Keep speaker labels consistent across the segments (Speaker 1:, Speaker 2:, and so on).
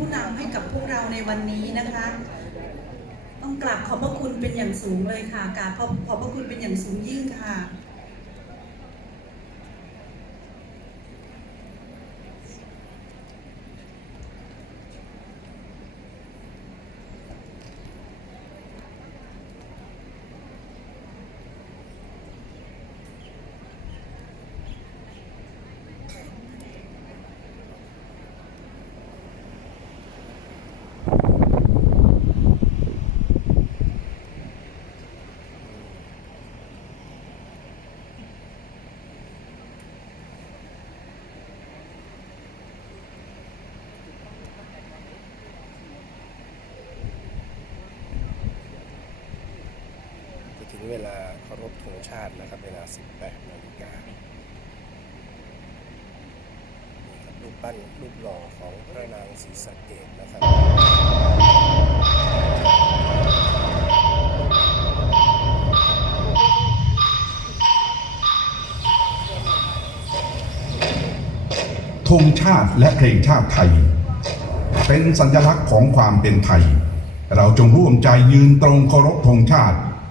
Speaker 1: ผู้นำให้กับพวกเราในวันนี้นะคะ ต้องกราบขอบพระคุณเป็นอย่างสูงเลยค่ะกราบขอบขอบพระคุณเป็นอย่างสูงยิ่งค่ะ
Speaker 2: เวลาเคารพธงชาตินะครับ เวลา 18นาฬิการูปปั้นรูปหล่อของพระนางศรีสะเกดนะครับ
Speaker 3: ธงชาติและเพลงชาติไทย เป็นสัญลักษณ์ของความเป็นไทย เราจงร่วมใจยืนตรงเคารพธงชาติ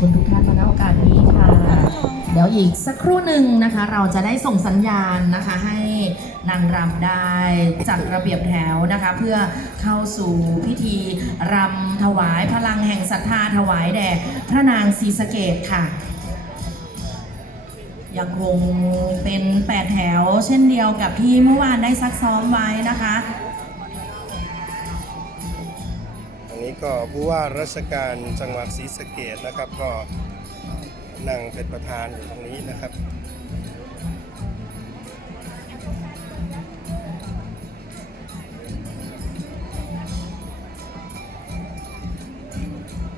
Speaker 4: คุณทุกท่านมาณโอกาสนี้ค่ะ เดี๋ยวอีกสักครู่หนึ่งนะคะ เราจะได้ส่งสัญญาณนะคะให้นางรำได้จัดระเบียบแถวนะคะ เพื่อเข้าสู่พิธีรำถวายพลังแห่งศรัทธาถวายแด่พระนางศรีสะเกดค่ะ ยังคงเป็นแปดแถวเช่นเดียวกับที่เมื่อวานได้ซักซ้อมไว้นะคะ
Speaker 2: นี้ก็ผู้ว่าราชการจังหวัดศรีสะเกดนะครับ ก็นั่งเป็นประธานอยู่ตรงนี้นะครับ